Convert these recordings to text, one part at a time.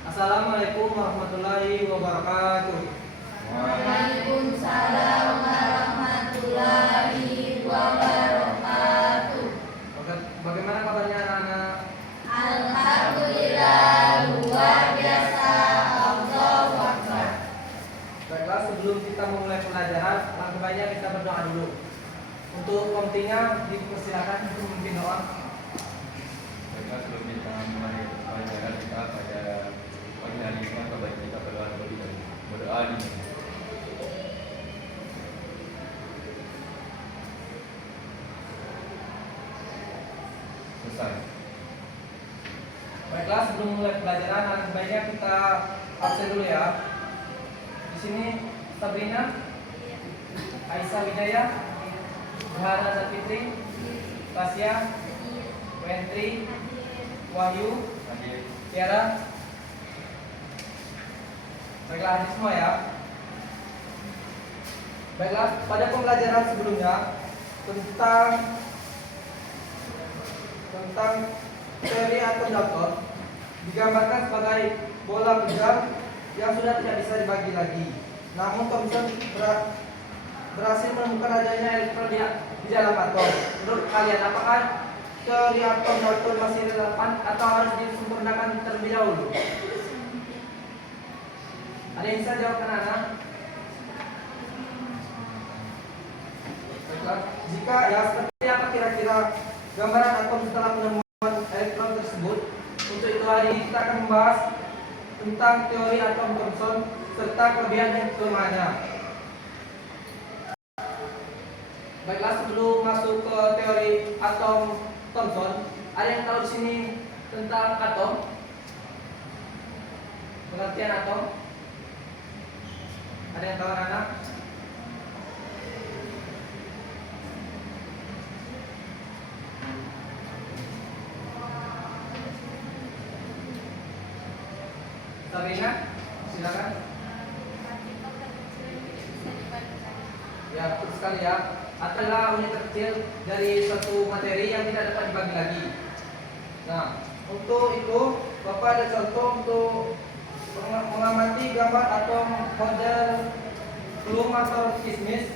Assalamualaikum warahmatullahi wabarakatuh. Waalaikumsalam warahmatullahi wabarakatuh. Bagaimana kabarnya anak-anak? Alhamdulillah luar biasa. Allahu Akbar. Baiklah, sebelum kita memulai pelajaran, alangkah baiknya kita berdoa dulu. Untuk komitinya dipersilakan untuk memimpin doa. Baiklah, sebelum kita mulai pelajaran kita pada pagi hari ini, maka baik kita berdoa dulu dan berdoa di selesai. Baiklah, sebelum mulai pelajaran, alangkah baiknya kita absen dulu ya. Di sini Sabrina, Aisyah Widaya, Bahara Zatfitri, Tasya, Wentri, Wahyu, Hadir. Tiara. Baiklah, hadir semua ya. Baiklah, pada pembelajaran sebelumnya tentang teori atom Dalton digambarkan sebagai bola kejar yang sudah tidak bisa dibagi lagi. Namun Thomson berhasil menemukan adanya elektron di dalam atom. Menurut kalian, apakah teori atom Dalton masih relevan atau harus disempurnakan terlebih dahulu? Ada yang bisa jawab anak-anak? Baiklah, jika ya seperti apa kira-kira gambaran atom setelah penemuan elektron tersebut? Untuk itu hari ini kita akan membahas tentang teori atom Thomson serta kelebihan dan kelemahannya. Baiklah, sebelum masuk ke teori atom Thomson, ada yang tahu di sini tentang atom? Pengertian atom? Ada yang tahu anak-anak? Sabrina, silakan. Ya, betul sekali ya. Adalah unit terkecil dari suatu materi yang tidak dapat dibagi lagi. Nah, untuk itu Bapak ada contoh untuk mengamati gambar atom model plum atau kismis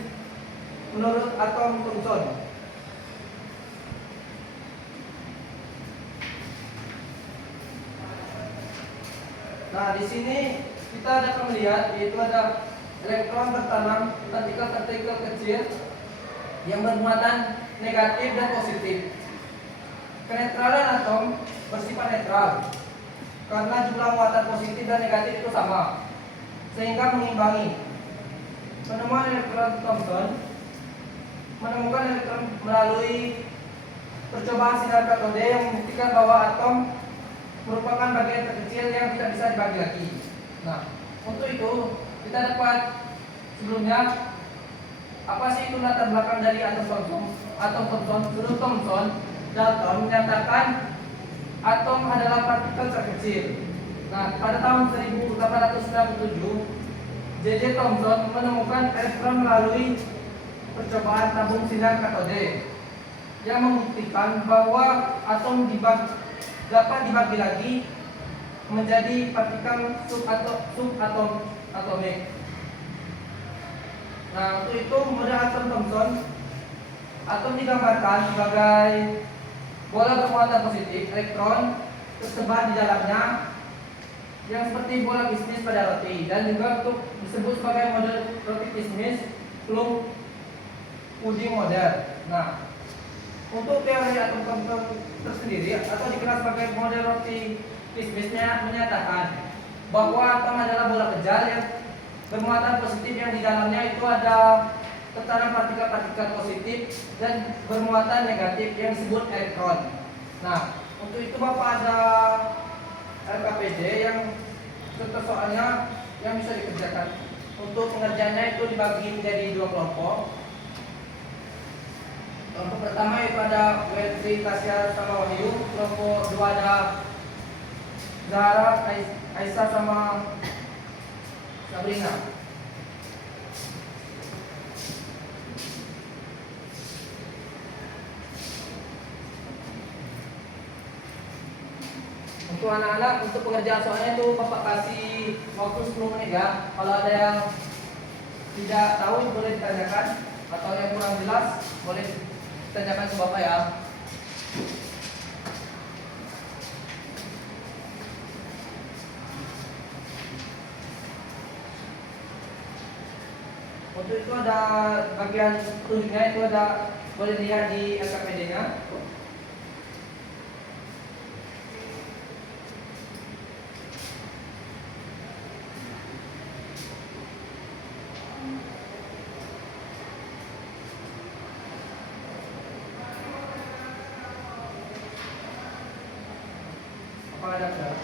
menurut atom Thomson. Nah, di sini kita dapat melihat yaitu ada elektron bertanam partikel-partikel kecil yang bermuatan negatif dan positif. Kenetralan atom bersifat netral karena jumlah muatan positif dan negatif itu sama, sehingga mengimbangi. Penemuan elektron Thomson menemukan elektron melalui percobaan sinar katode yang membuktikan bahwa atom merupakan bagian terkecil yang tidak bisa dibagi lagi. Nah, untuk itu kita dapat sebelumnya apa sih itu latar belakang dari atom Thomson? Menurut Thomson, Dalton menyatakan atom adalah partikel terkecil. Nah, pada tahun 1897, J.J. Thomson menemukan elektron melalui percobaan tabung sinar katode yang membuktikan bahwa atom dapat dibagi lagi menjadi partikel subatomik. Nah, untuk itu menurut atom Thomson, atom digambarkan sebagai bola bermuatan positif, elektron tersebar di dalamnya yang seperti bola kismis pada roti, dan juga untuk disebut sebagai model roti kismis, plum, puding model. Nah, untuk teori atom Thomson tersendiri atau dikenal sebagai model roti kismisnya menyatakan bahwa atom adalah bola kejar yang bermuatan positif yang di dalamnya itu ada tekanan partikel-partikel positif dan bermuatan negatif yang disebut elektron. Nah, untuk itu Bapak ada LKPD yang contoh soalnya yang bisa dikerjakan. Untuk pengerjaannya itu dibagi menjadi dua kelompok. Kelompok pertama itu ada Wentri, Tasya sama Wahyu. Kelompok dua ada Zahra, Aisyah sama Sabrina. Untuk anak-anak, untuk pengerjaan soalnya itu Bapak kasih waktu 10 menit ya. Kalau ada yang tidak tahu boleh ditanyakan, atau yang kurang jelas boleh ditanyakan ke Bapak ya. Untuk itu ada bagian tunjuknya, itu ada, boleh lihat di LKPD-nya. Apa ada saudara?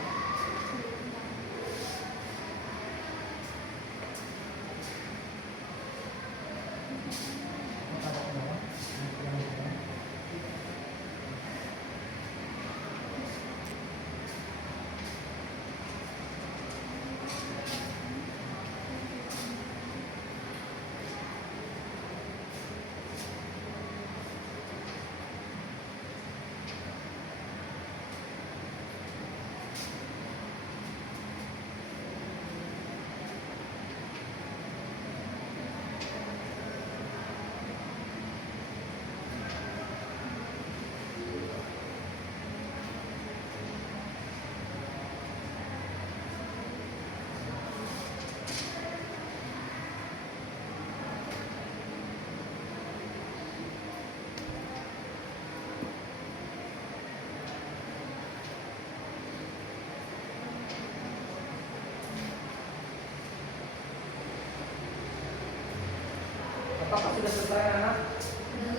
Apakah sudah selesai anak?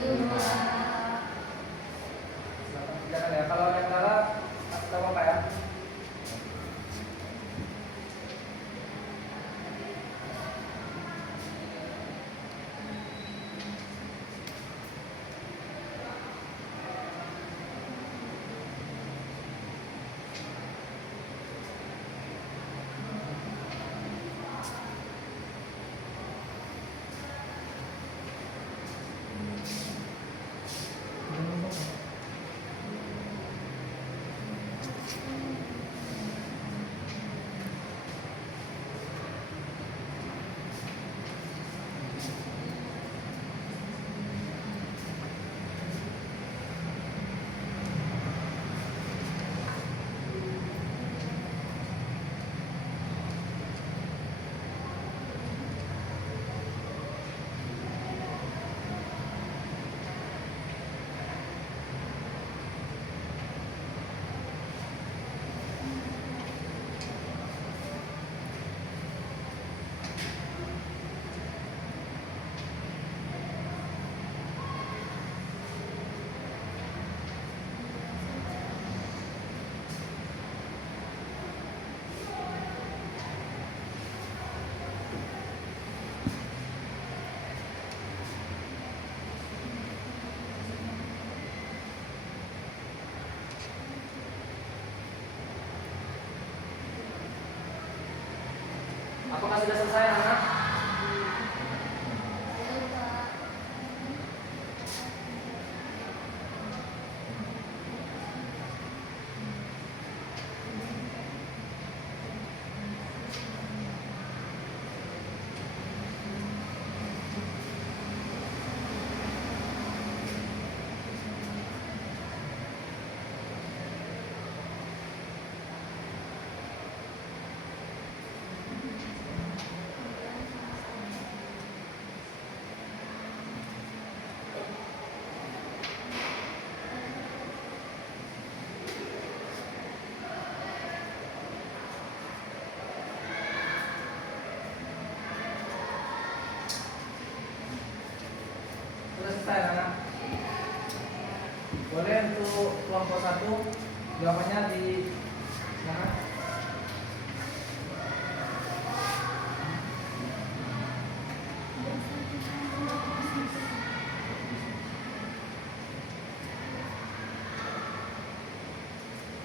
Belum, Pak. Silakan kerjakan ya. Kalau ada kendala, kasih tahu Bapak ya. Apakah sudah selesai anak? Belum, Pak. Sudah selesai anak? Boleh untuk kelompok 1 jawabannya di mana?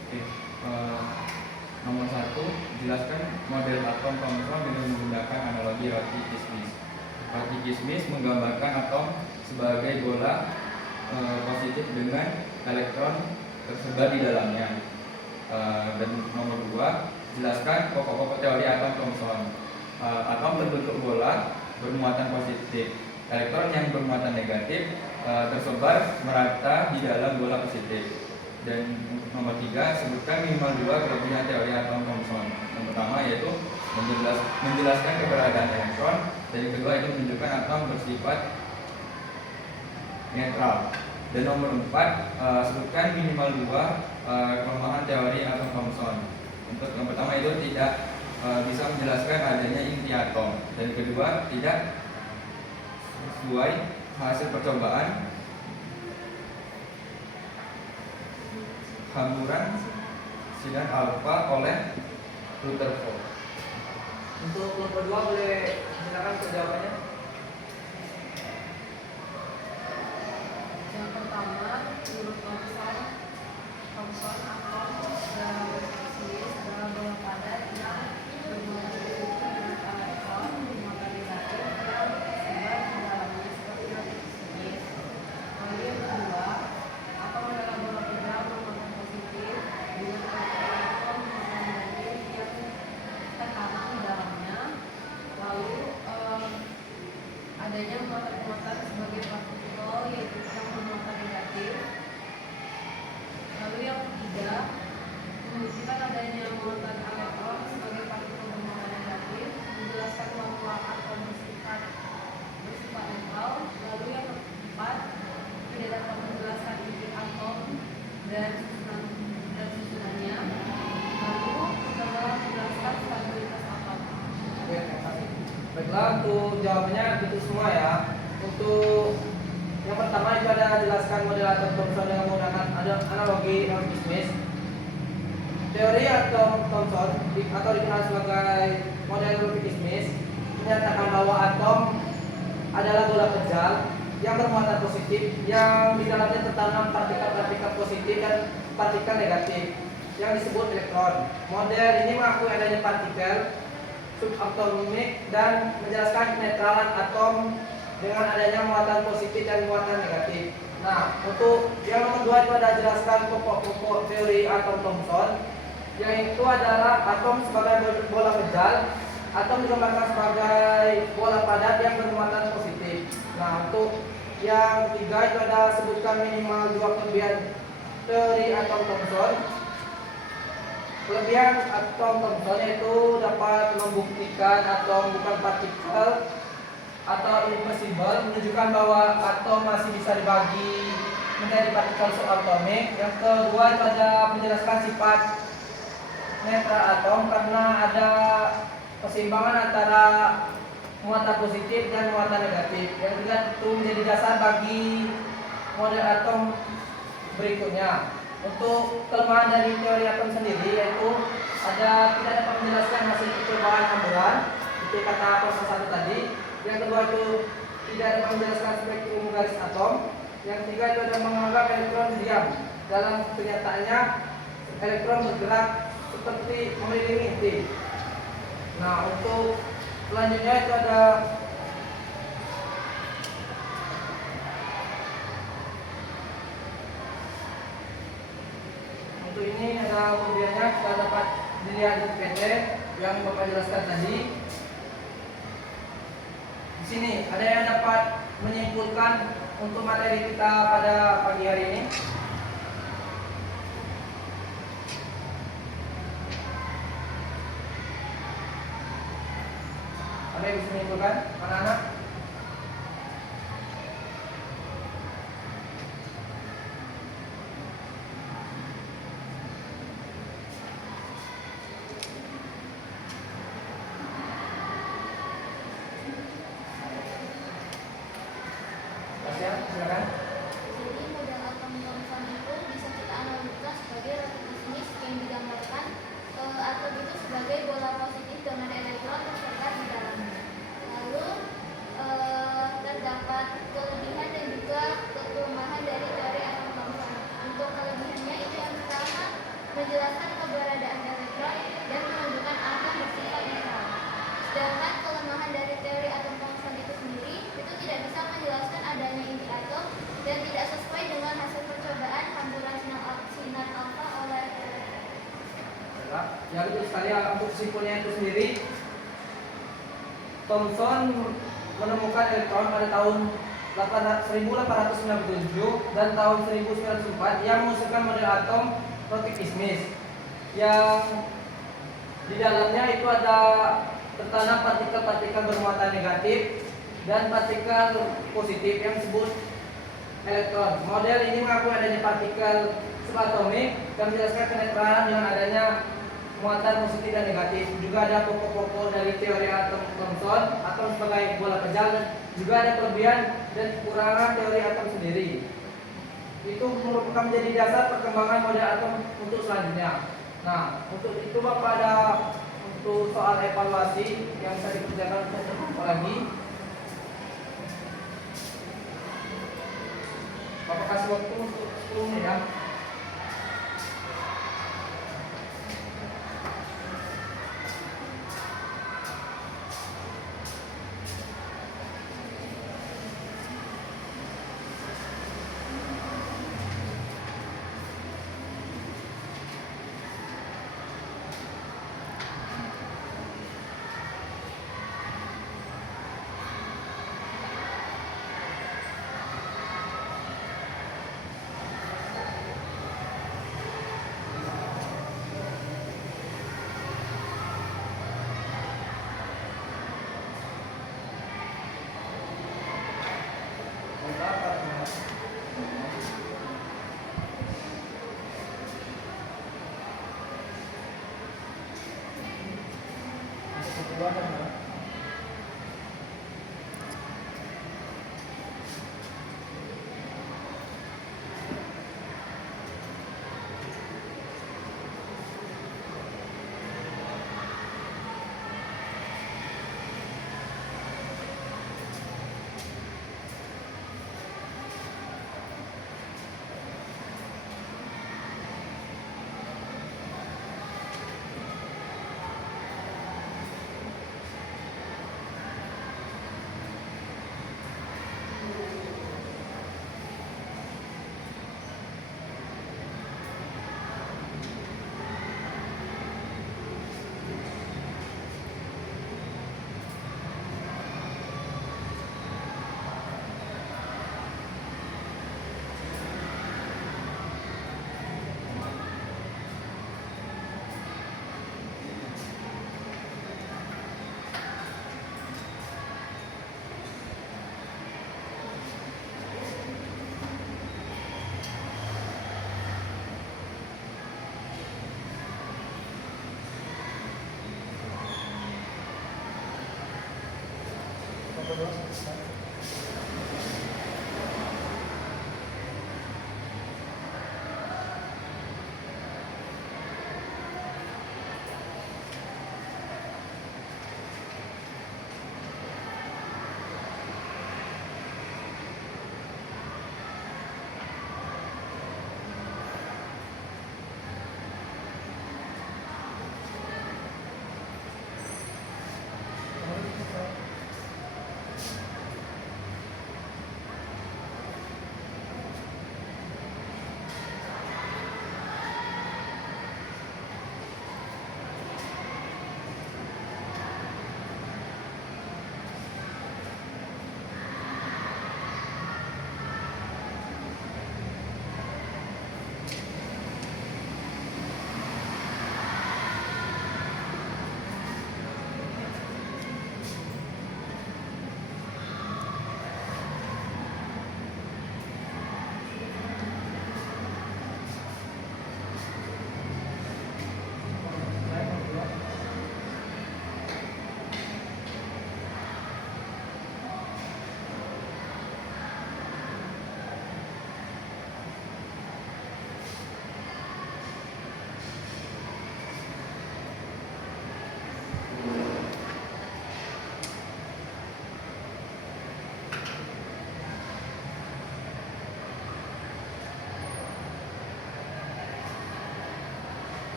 Oke, nomor 1, jelaskan model atom kontrol dengan menggunakan analogi roti kismis. Roti kismis menggambarkan atom sebagai bola positif dengan elektron tersebar di dalamnya. Dan nomor 2, jelaskan pokok-pokok teori atom Thomson. Atom berbentuk bola bermuatan positif. Elektron yang bermuatan negatif tersebar merata di dalam bola positif. Dan untuk nomor 3, sebutkan minimal 2 kelebihan teori atom Thomson. Yang pertama yaitu menjelaskan keberadaan elektron, dan yang kedua itu menunjukkan atom bersifat netral. Dan nomor 4, sebutkan minimal 2 kelemahan teori atom Thomson. Untuk yang pertama itu tidak bisa menjelaskan adanya inti atom, dan yang kedua tidak sesuai hasil percobaan hamburan sinar alfa oleh Rutherford. Untuk yang kedua boleh silakan jawabannya. Yang pertama, menurut Thomson atom adalah berjenis adalah bola padat yang bermuatan positif dengan elektron bermuatan negatif yang tersebar di dalamnya seperti roti biskuit. Lalu yang kedua, atom adalah bola pedang bermuatan positif dengan elektron bermuatan negatif yang tertanam di dalamnya. Lalu adanya muatan-muatan sebagai partikel yaitu yang bermuatan negatif. Lalu yang ketiga, menunjukkan adanya muatan elektron sebagai partikel bermuatan negatif, menjelaskan bahwa atom bersifat netral. Lalu yang keempat, tidak dapat menjelaskan inti atom dan susunannya. Lalu setelah menjelaskan stabilitas atom. Oke, terima kasih. Baiklah, untuk jawabannya itu semua ya. Untuk yang pertama itu ada jelaskan model atom Thomson dengan menggunakan analogi bisnis. Teori atom Thomson atau dikenal sebagai model bisnis menyatakan bahwa atom adalah bola kecil yang bermuatan positif yang di dalamnya tertanam partikel-partikel positif dan partikel negatif yang disebut elektron. Model ini mengakui adanya partikel subatomik dan menjelaskan kenetralan atom dengan adanya muatan positif dan muatan negatif. Nah, untuk yang nomor 2 itu ada jelaskan pokok-pokok teori atom Thomson, yang itu adalah atom sebagai bola kecil, atom digambarkan sebagai bola padat yang bermuatan positif. Nah, untuk yang ketiga itu ada sebutkan minimal 2 kelebihan teori atom Thomson. Kelebihan atom Thomson yaitu dapat membuktikan atom bukan partikel atau invisible, menunjukkan bahwa atom masih bisa dibagi menjadi partikel subatomik. Yang kedua itu ada menjelaskan sifat netral atom karena ada keseimbangan antara muatan positif dan muatan negatif. Yang ketiga itu menjadi dasar bagi model atom berikutnya. Untuk kelemahan dari teori atom sendiri yaitu ada tidak dapat menjelaskan hasil percobaan hamburan, itu kata 01 tadi. Yang kedua itu tidak dapat menjelaskan spektrum garis atom. Yang ketiga itu ada menganggap elektron diam. Dalam kenyataannya elektron bergerak seperti mengelilingi inti. Nah, untuk selanjutnya itu ada untuk ini ada kemudiannya kita dapat dilihat di PT yang Bapak jelaskan tadi. Di sini ada yang dapat menyimpulkan untuk materi kita pada pagi hari ini. Ada yang bisa menyimpulkan, anak-anak? Silakan. Jadi model atom Thomson itu bisa kita analogikan sebagai roti bisnis yang digambarkan atom itu sebagai bola positif dengan elektron tersebar di dalamnya. Lalu Ya betul sekali. Untuk kesimpulannya itu sendiri, Thomson menemukan elektron pada tahun 1897 dan tahun 1904 yang menghasilkan model atom protikismis yang di dalamnya itu ada tertanam partikel-partikel bermuatan negatif dan partikel positif yang disebut elektron. Model ini mengakui adanya partikel subatomik dan menjelaskan kenetralan dengan adanya muatan positif dan negatif. Juga ada pokok-pokok dari teori atom Thomson, atom sebagai bola kejal, dan juga ada kelebihan dan kekurangan teori atom sendiri. Itu merupakan menjadi dasar perkembangan model atom untuk selanjutnya. Nah, untuk itu Bapak ada untuk soal evaluasi yang bisa dikerjakan untuk lagi. Bapak kasih waktu untuk 10 menit ya.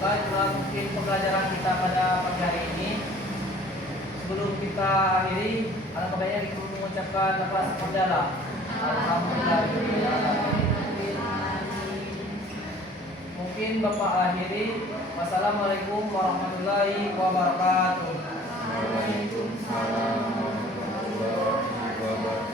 Baiklah, mungkin pembelajaran kita pada pagi hari ini. Sebelum kita akhiri, alangkah baiknya kita mengucapkan lafaz hamdalah. Alhamdulillah. Mungkin Bapak akhiri. Wassalamualaikum warahmatullahi wabarakatuh. Waalaikumsalam warahmatullahi wabarakatuh.